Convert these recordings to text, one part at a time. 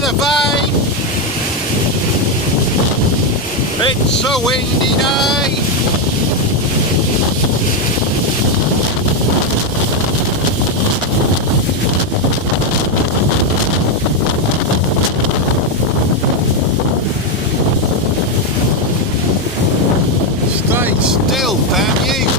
Weathervane. It's a windy day. Stay still, damn you.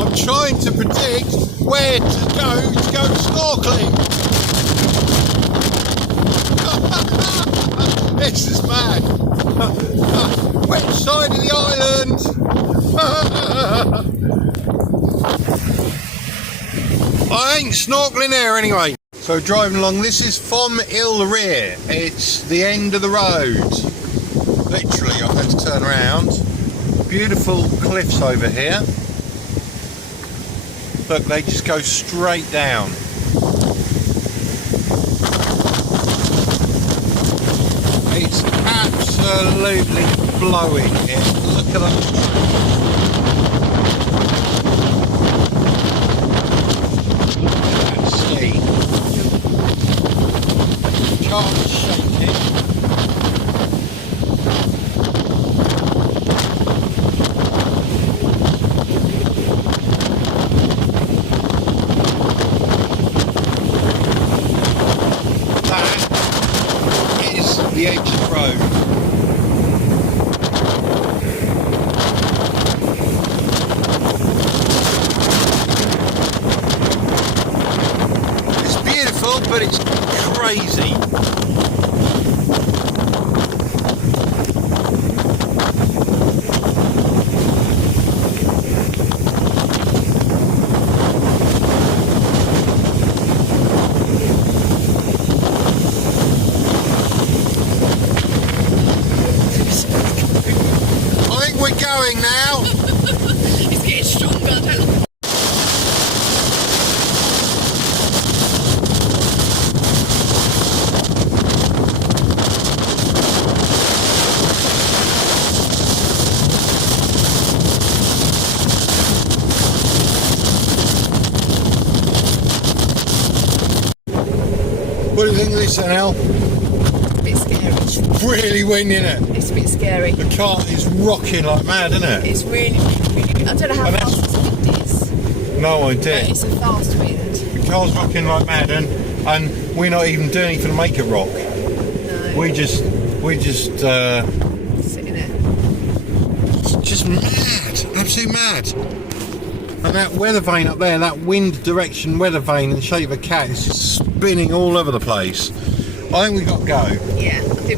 I'm trying to predict where to go snorkeling. This is mad. Which side of the island? I ain't snorkeling there anyway. So driving along, this is Fomm Ir-Rhir. It's the end of the road. Literally, I've had to turn around. Beautiful cliffs over here. Look, they just go straight down. It's absolutely blowing here. Look at that. Steam. Car's shaking. The edge of the road. It's beautiful, but it's crazy. We're going now. It's getting stronger, don't it? What do you think of this, NL? A bit scary. It's really windy, isn't it? It's a bit scary. The car is rocking like mad, isn't it? It's really, really. I don't know how fast this wind is. No idea. But it's a fast wind. The car's rocking like mad, and we're not even doing anything to make it rock. No. We just Sitting there. it's just mad, absolutely mad. And that weather vane up there, that wind direction weather vane in the shape of a cat, is just spinning all over the place. I think we've got to go. Yeah, I think